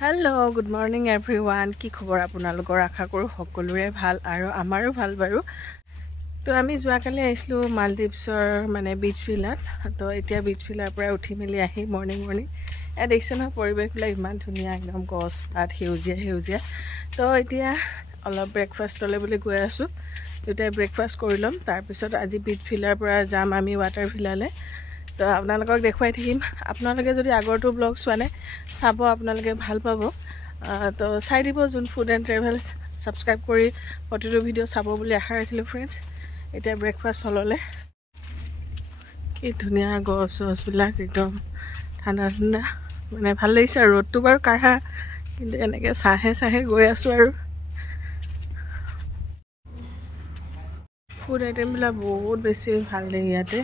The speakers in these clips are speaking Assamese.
Hello, good morning everyone. কি খবৰ আপোনালোকৰ? আশা কৰোঁ সকলোৰে ভাল আৰু আমাৰো ভাল বাৰু। তো আমি যোৱাকালি আহিছিলোঁ মালদ্বীপছৰ মানে বিচ ভিলাত। তো এতিয়া বিচ ভিলাৰ পৰা উঠি মেলি আহি মৰ্ণিং ইয়াত দেখিছে নহয় পৰিৱেশবিলাক ইমান ধুনীয়া, একদম গছ পাত সেউজীয়া। তো এতিয়া অলপ ব্ৰেকফাষ্টলৈ বুলি গৈ আছোঁ। দুটাই ব্ৰেকফাষ্ট কৰি ল'ম, তাৰপিছত আজি বিচ ভিলাৰ পৰা যাম আমি ৱাটাৰ ভিলালৈ। তো আপোনালোকক দেখুৱাই থাকিম। আপোনালোকে যদি আগৰটো ব্লগ চোৱা নাই চাব, আপোনালোকে ভাল পাব। তো চাই দিব যোন ফুড এণ্ড ট্ৰেভেলছ ছাবস্ক্ৰাইব কৰি প্ৰতিটো ভিডিঅ' চাব বুলি আশা ৰাখিলোঁ ফ্ৰেণ্ডছ। এতিয়া ব্ৰেকফাষ্ট হললৈ কি ধুনীয়া গছবিলাক, একদম ঠাণ্ডা মানে ভাল লাগিছে। আৰু ৰ'দটো বাৰু কাঢ়া, কিন্তু এনেকৈ চাহে গৈ আছোঁ। আৰু ফুড আইটেমবিলাক বহুত বেছি ভাল দেই ইয়াতে।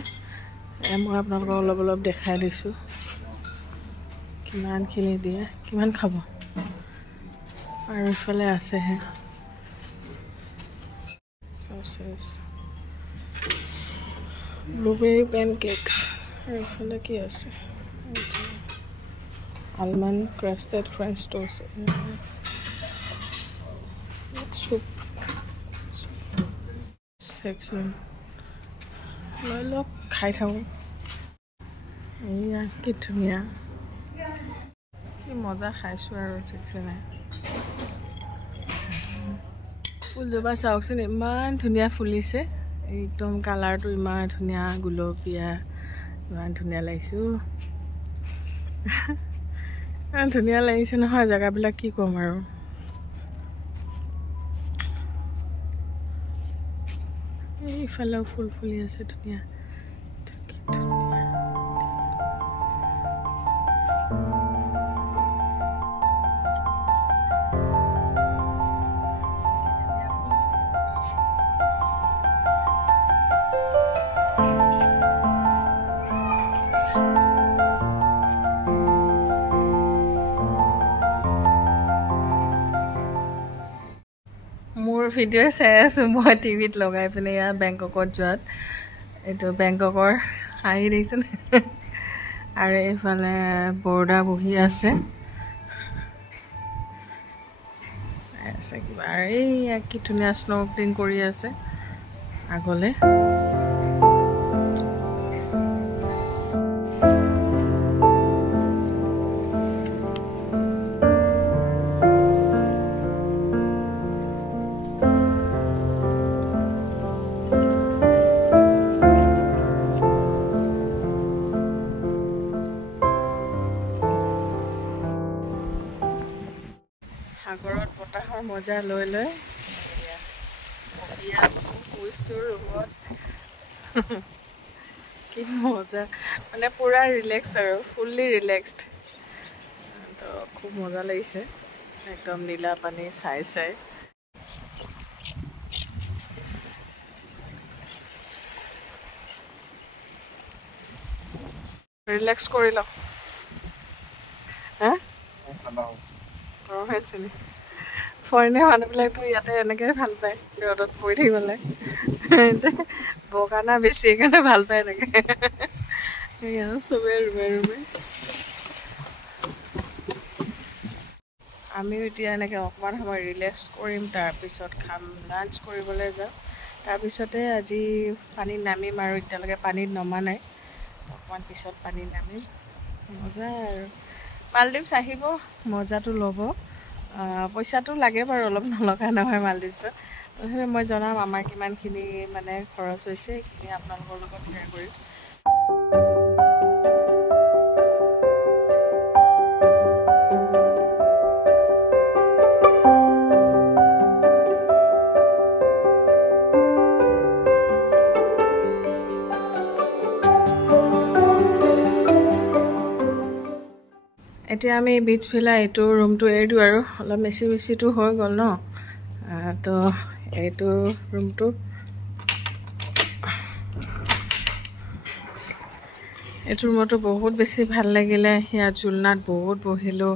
মই আপোনালোকক অলপ দেখাই দিছোঁ কিমানখিনি দিয়ে, কিমান খাব। আৰু ইফালে আছেহে চচেছ, ব্লুবেৰী পেনকেকছ। আৰু ইফালে কি আছে, আলমণ্ড ক্ৰাষ্টেড ফ্ৰেঞ্চ টোষ্ট, চুপ চেকশ্যন। লৈ লওক, খাই থাকোঁ। এয়া কি ধুনীয়া, কি মজা খাইছোঁ আৰু ঠিকছে নাই। ফুলজোপা চাওকচোন, ইমান ধুনীয়া ফুলিছে, একদম কালাৰটো ইমান ধুনীয়া, গুলপীয়া, ইমান ধুনীয়া লাগিছে। ইমান ধুনীয়া লাগিছে নহয় জেগাবিলাক, কি ক'ম আৰু। এইফালেও ফুল ফুলি আছে ধুনীয়া। মোৰ ভিডিঅ' চাই আছোঁ মই টিভিত লগাই পিনে, ইয়াৰ বেংককত যোৱাত। এইটো বেংককৰ হাঁহি দেখিছেনে? আৰু এইফালে বৰ্ডাৰ বহি আছে, চাই আছে কিবা। আৰু এইয়া কি ধুনীয়া স্ন'ক্লিং কৰি আছে আগলৈ। সাগৰত বতাহৰ মজা লৈ বহি আছোঁ, শুইছোঁ ৰুমত। কি মজা, মানে পূৰা ৰিলেক্স আৰু ফুল্লি ৰিলেক্সড। তো খুব মজা লাগিছে, একদম নীলা পানী চাই ৰিলেক্স কৰি লওক। হা গৰম হৈছে নি? ফৰেইনৰ মানুহবিলাকতো ইয়াতে এনেকৈ ভাল পায় ৰ'দত পৰি থাকিবলৈ। বগানা বেছি, সেইকাৰণে ভাল পায় এনেকৈ। চবেই ৰুমে আমিও এতিয়া এনেকৈ অকণমান সময় ৰিলেক্স কৰিম, তাৰপিছত খাম, লাঞ্চ কৰিবলৈ যাওঁ। তাৰপিছতে আজি পানীত নামিম, আৰু এতিয়ালৈকে পানীত নমা নাই, অকণমান পিছত পানীত নামিম। মজা আৰু মালদ্বীপছ আহিব, মজাটো ল'ব। পইচাটো লাগে বাৰু অলপ, নলগা নহয় মালদ্বীপছত। তথাপি মই জনাম আমাৰ কিমানখিনি মানে খৰচ হৈছে, সেইখিনি আপোনালোকৰ লগত শ্বেয়াৰ কৰিম। এতিয়া আমি বিচ ভিলা এইটো ৰুমটো এৰি দিওঁ, আৰু অলপ বেছিটো হৈ গ'ল ন। তো এইটো ৰুমটো, এইটো ৰুমতো বহুত বেছি ভাল লাগিলে। ইয়াত জুলনাত বহুত বহিলোঁ,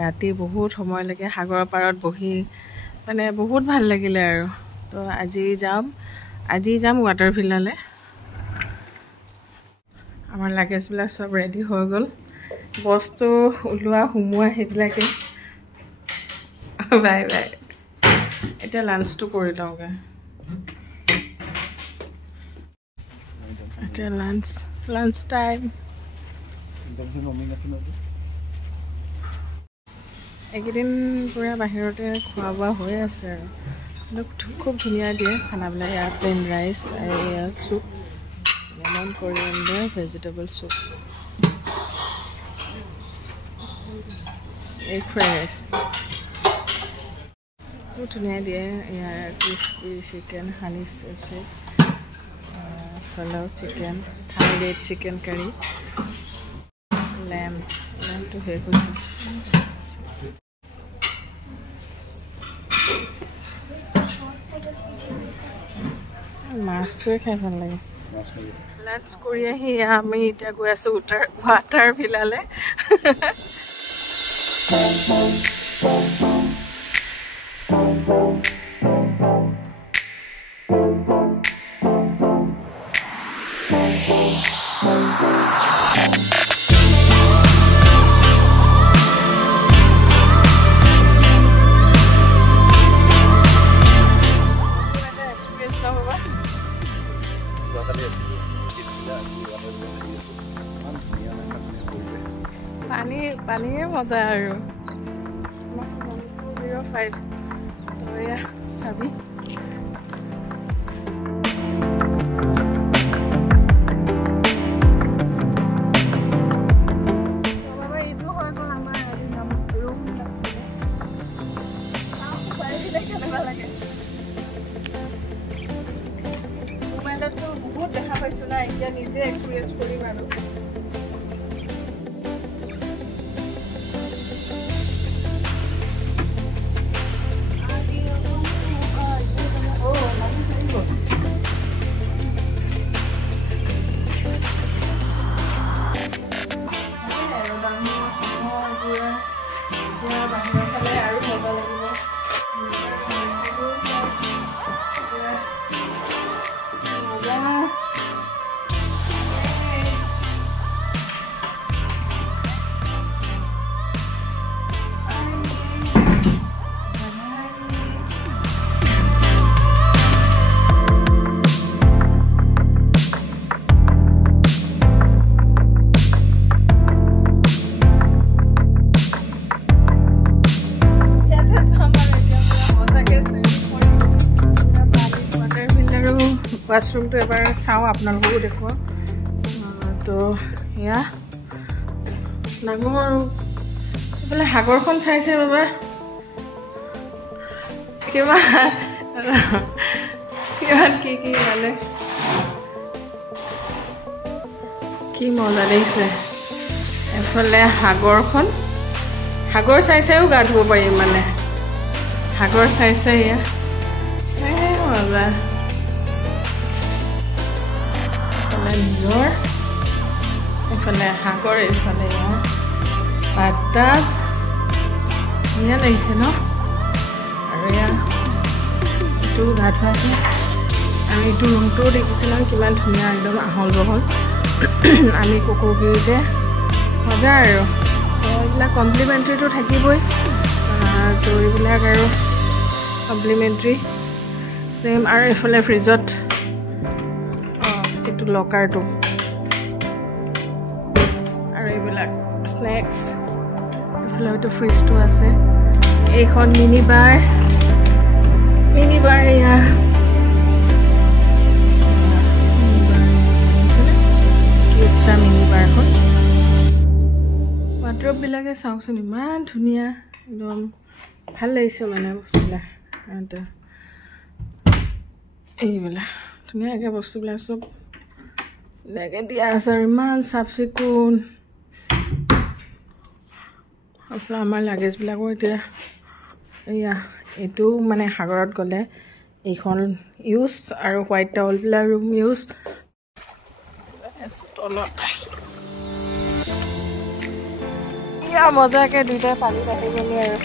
ৰাতি বহুত সময়লৈকে সাগৰৰ পাৰত বহি, মানে বহুত ভাল লাগিলে আৰু। তো আজি যাম ৱাটাৰ ভিলালৈ। আমাৰ লাগেজবিলাক চব ৰেডি হৈ গ'ল, বস্তু ওলোৱা সোমোৱা সেইবিলাকে বাই বাই এতিয়া লাঞ্চটো কৰি লওঁগে এতিয়া লাঞ্চ টাইম এইকেইদিন পুৰা বাহিৰতে খোৱা বোৱা হৈ আছে আৰু খুব ধুনীয়া দিয়ে খানাবিলাক এয়া প্লেইন ৰাইচ আৰু এয়া চুপ লেমন কৰিয়েণ্ডাৰ ভেজিটেবল চুপ এগ ফ্ৰাইড ৰাইচ খুব ধুনীয়া দিয়ে এয়া ক্ৰিস্পি চিকেন হানি চচেজ ফলাও চিকেন থাই ৰেড চিকেন কাৰী লেম্পটো শেষ হৈছে মাছটোৱে খাই ভাল লাগে লাঞ্চ কৰি আহি আমি এতিয়া গৈ আছো ৱাটাৰ ভিলালে পানীয়ে মজা আৰু 05 চাবি মোবাইলতো বহুত দেখা পাইছো না এতিয়া নিজে এক্সপিৰিয়েঞ্চ কৰিম আৰু वाशरूमটো এবাৰ চাও আপোনালোকো দেখো তো ইয়া ডাঙৰ বলে সাগৰখন চাইছে বাবা কিমান কি মানে কি মজা দেখিছে এফালে সাগৰখন সাগৰ চাইছেও গা ধুব পাৰি মানে সাগৰ চাইছে ইয়া মজা নিজৰ এফালে সাগৰ এইফালে পাতাত ধুনীয়া লাগিছে ন আৰু এইটো গা ধুৱাইছে আৰু এইটো ৰুমটোও দেখিছিলোঁ কিমান ধুনীয়া একদম আহল বহল আমি কুকুৰগিৰিতে মজা আৰু এইবিলাক কমপ্লিমেণ্টাৰীটো থাকিবই তো এইবিলাক আৰু কমপ্লিমেণ্টাৰী ছেম আৰু এইফালে ফ্ৰিজত এইটো লকাৰটো আৰু এইবিলাক স্নেক্স এইফালে হয়তো ফ্ৰিজটো আছে এইখন মিনি বাৰ এয়া কিউটছা মিনি বাৰখন ৱাৰ্ড্ৰববিলাকে চাওকচোন ইমান ধুনীয়া একদম ভাল লাগিছে মানে বস্তুবিলাক এইবিলাক ধুনীয়াকৈ বস্তুবিলাক চব ধুনীয়াকৈ দিয়া আছে আৰু ইমান চাফ চিকুণ আপোনাৰ আমাৰ লাগেজবিলাকো এতিয়া এয়া এইটো মানে সাগৰত গ'লে এইখন ইউজ আৰু হোৱাইট টাৱলবিলাক ৰুম ইউজ তলত ইয়া মজাকৈ দুইটাই পানীত আহি গ'লো আৰু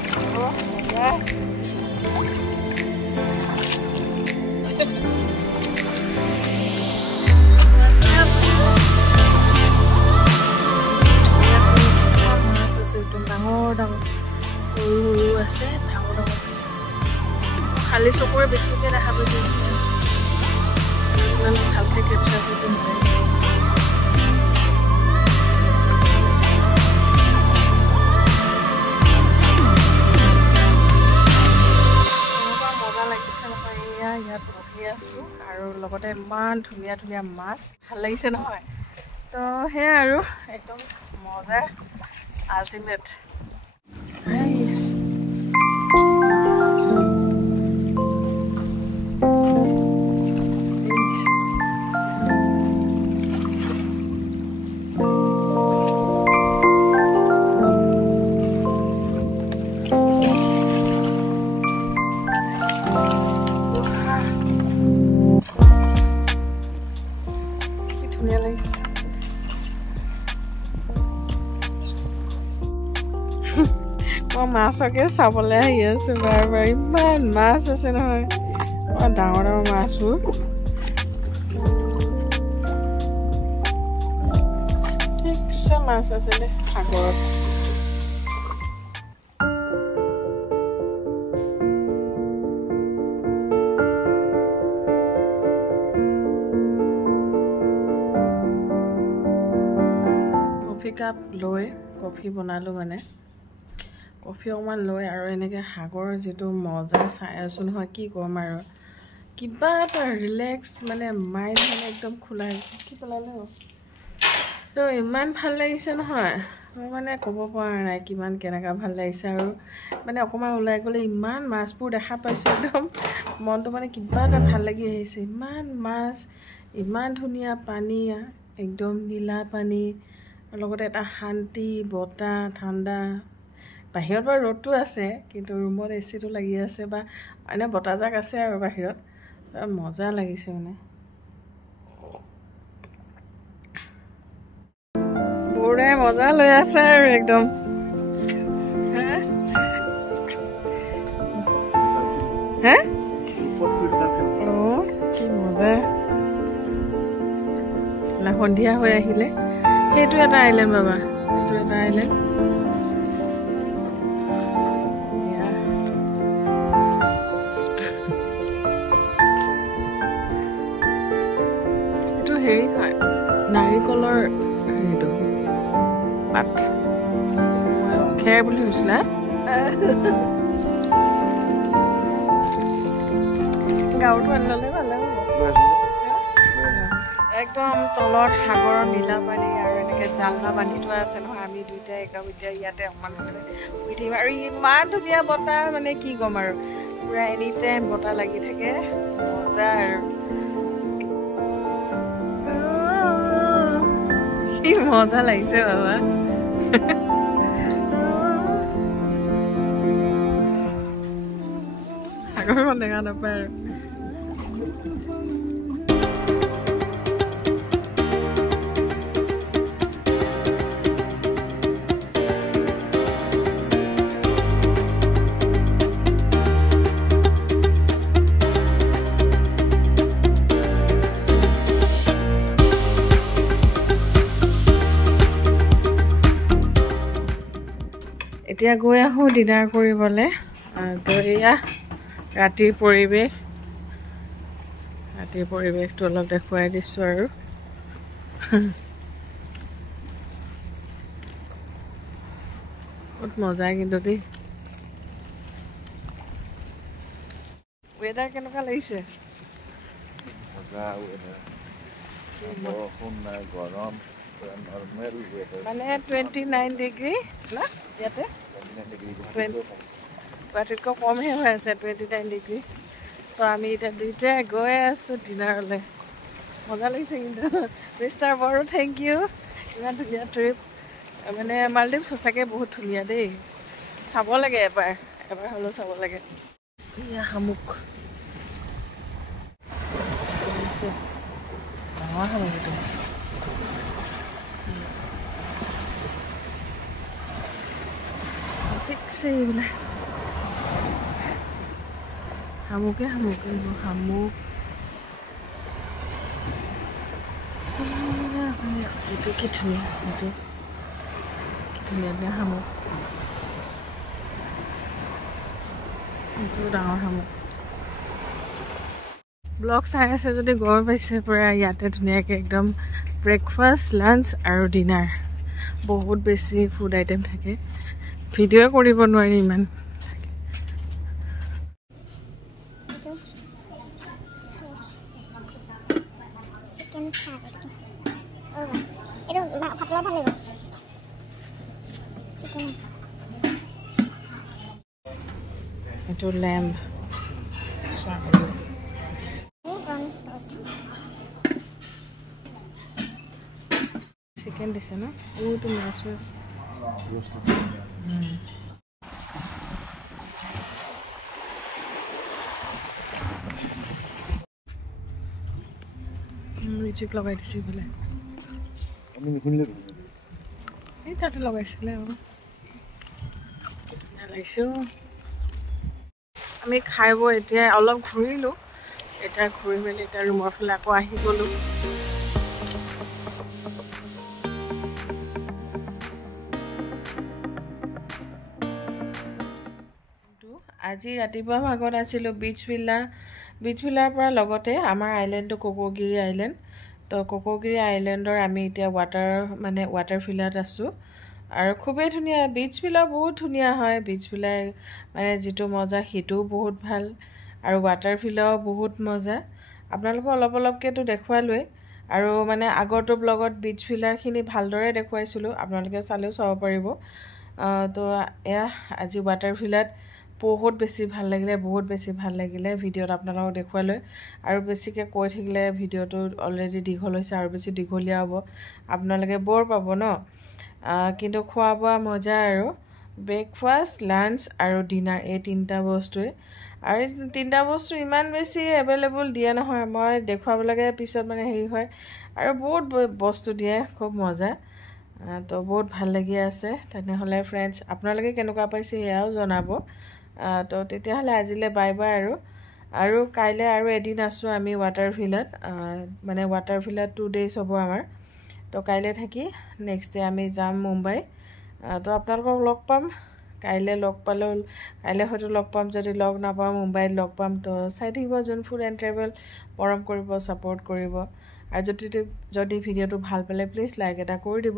একদম ডাঙৰ ডাঙৰ সৰু সৰু আছে ডাঙৰ খালি চকুৰে বেছিকৈ দেখা পাইছোঁ ইমান ভালকৈ কেপচাৰ কৰিব নোৱাৰে ইয়াত বহি আছোঁ আৰু লগতে ইমান ধুনীয়া ধুনীয়া মাছ ভাল লাগিছে নহয় তো সেয়াই আৰু একদম মজা আল্টিমেট মই মাছকে চাবলৈ আহি আছোঁ বাৰে বাৰে ইমান মাছ আছে নহয় ডাঙৰ ডাঙৰ মাছবোৰ ঠিকছে মাছ আছে দে সাগৰত কফি কাপ লৈ কফি বনালোঁ মানে কফি অকণমান লৈ আৰু এনেকৈ সাগৰৰ যিটো মজা চাই আছোঁ নহয় কি ক'ম আৰু কিবা এটা ৰিলেক্স মানে মাইণ্ড মানে একদম খোলা হৈছে কি পেলালে তো ইমান ভাল লাগিছে নহয় মই মানে ক'ব পৰা নাই কিমান কেনেকুৱা ভাল লাগিছে আৰু মানে অকণমান ওলাই গ'লে ইমান মাছবোৰ দেখা পাইছোঁ একদম মনটো মানে কিবা এটা ভাল লাগি আহিছে ইমান মাছ ইমান ধুনীয়া পানী একদম নীলা পানী লগতে এটা শান্তি বতাহ ঠাণ্ডা বাহিৰত বাৰু ৰ'দটো আছে কিন্তু ৰুমত এচিটো লাগি আছে বা এনে বতাহজাক আছে আৰু বাহিৰত মজা লাগিছে মানে বৌৰে মজা লৈ আছে আৰু একদম হে কি মজা সন্ধিয়া হৈ আহিলে সেইটো এটা আইলেণ্ড বাবা সেইটো এটা আইলেণ্ড হেৰি হয় নাৰিকলৰ হেৰিটো পাত খেৰ বুলি কৈছিলা গাঁৱতো আনি ল'লে ভালে হ'ব একদম তলত সাগৰৰ নীলা পানী আৰু এনেকৈ জালনা বান্ধি থোৱা আছে নহয় আমি দুইটাই এতিয়া ইয়াতে অকণমান শুই থাকিম আৰু ইমান ধুনীয়া বতাহ মানে কি ক'ম আৰু পূৰা এনি টাইম বতাহ লাগি থাকে মজা আৰু কি মজা লাগিছে বাবা সাগৰখন দেখা নাপায় আৰু এতিয়া গৈ আহোঁ ডিনাৰ কৰিবলৈ তো এয়া ৰাতিৰ পৰিৱেশটো অলপ দেখুৱাই দিছোঁ আৰু বহুত মজা কিন্তু দেই ৱেডাৰ কেনেকুৱা লাগিছে মানে 29 ডিগ্ৰী না ইয়াতে গুৱাহাটীতকৈ কমহে হৈ আছে 29 ডিগ্ৰী তো আমি এতিয়া দুইটাই গৈ আছোঁ ডিনাৰলৈ মজা লাগিছে কিন্তু মিষ্টাৰ বড়ো থেংক ইউ ইমান ধুনীয়া ট্ৰিপ মানে মালদ্বীপ সঁচাকৈ বহুত ধুনীয়া দেই চাব লাগে এবাৰ হ'লেও চাব লাগে এয়া শামুক ডাঙৰ শামুক এইটো ঠিকছে এইবিলাক শামুকে শামুক এইটো কি ধুনীয়া এইটো কি ধুনীয়া শামুক এইটো ডাঙৰ শামুক ব্লগ চাই আছে যদি গম পাইছে পৰা ইয়াতে ধুনীয়াকৈ একদম ব্ৰেকফাষ্ট লাঞ্চ আৰু ডিনাৰ বহুত বেছি ফুড আইটেম থাকে ভিডিঅ' কৰিব নোৱাৰি ইমান এইটো লেম্ব চিকেন দিছে ন তো মাছো আছে ৰিচিক লগাই দিছে বোলে এই তাতে লগাইছিলে লাইছোঁ আমি খাই বৈ এতিয়া অলপ ঘূৰিলোঁ এতিয়া ঘূৰি মেলি এতিয়া ৰুমৰ ফালে আকৌ আহি গ'লোঁ আজি ৰাতিপুৱা ভাগত আছিলোঁ বিচ ভিলাৰ পৰা লগতে আমাৰ আইলেণ্ডটো কোকোগিৰি আইলেণ্ড তো কোকোগিৰি আইলেণ্ডৰ আমি এতিয়া ৱাটাৰ ফিল্ডত আছোঁ আৰু খুবেই ধুনীয়া বিচ ভিলা বহুত ধুনীয়া হয় বিচ ভিলাৰ মানে যিটো মজা সেইটোও বহুত ভাল আৰু ৱাটাৰ ফিলাও বহুত মজা আপোনালোকক অলপকৈতো দেখুৱালোৱে আৰু মানে আগৰটো ব্লগত বিচ ভিলাৰখিনি ভালদৰে দেখুৱাইছিলোঁ আপোনালোকে চালেও চাব পাৰিব তো এয়া আজি ৱাটাৰ ফিল্ডত বহুত বেছি ভাল লাগিলে ভিডিঅ'ত আপোনালোকক দেখুৱালৈ আৰু বেছিকৈ কৈ থাকিলে ভিডিঅ'টো অলৰেডি দীঘল হৈছে আৰু বেছি দীঘলীয়া হ'ব আপোনালোকে বৰ পাব ন কিন্তু খোৱা বোৱা মজা আৰু ব্ৰেকফাষ্ট লাঞ্চ আৰু ডিনাৰ এই তিনিটা বস্তুৱে আৰু এই তিনিটা বস্তু ইমান বেছি এভেইলেবল দিয়ে নহয় মই দেখুৱাব লাগে পিছত মানে হেৰি হয় আৰু বহুত বস্তু দিয়ে খুব মজা তো বহুত ভাল লাগি আছে তেনেহ'লে ফ্ৰেণ্ডছ আপোনালোকে কেনেকুৱা পাইছে সেয়াও জনাব তো তেতিয়াহ'লে আজিলৈ বাই বাই আৰু কাইলৈ আৰু এদিন আছোঁ আমি ৱাটাৰ ফিল্ডত মানে ৱাটাৰ ফিল্ডত 2 days হ'ব আমাৰ তো কাইলৈ থাকি নেক্সট ডে আমি যাম মুম্বাই তো আপোনালোকক লগ পাম কাইলৈ হয়তো লগ পাম যদি লগ নাপাওঁ মুম্বাইত লগ পাম তো চাই থাকিব যোন ফুড এণ্ড ট্ৰেভেল মৰম কৰিব ছাপোৰ্ট কৰিব আৰু যদি ভিডিঅ'টো ভাল পালে প্লিজ লাইক এটা কৰি দিব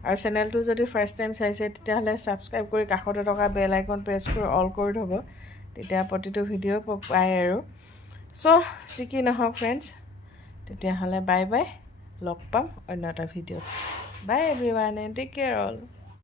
আৰু চেনেলটো যদি ফাৰ্ষ্ট টাইম চাইছে তেতিয়াহ'লে ছাবস্ক্ৰাইব কৰি কাষতে থকা বেল আইকন প্ৰেছ কৰি অল কৰি থ'ব তেতিয়া প্ৰতিটো ভিডিঅ' পায় আৰু চ' যি কি নহওক ফ্ৰেণ্ডছ তেতিয়াহ'লে বাই বাই লগ পাম অন্য এটা ভিডিঅ'ত bye everyone and take care all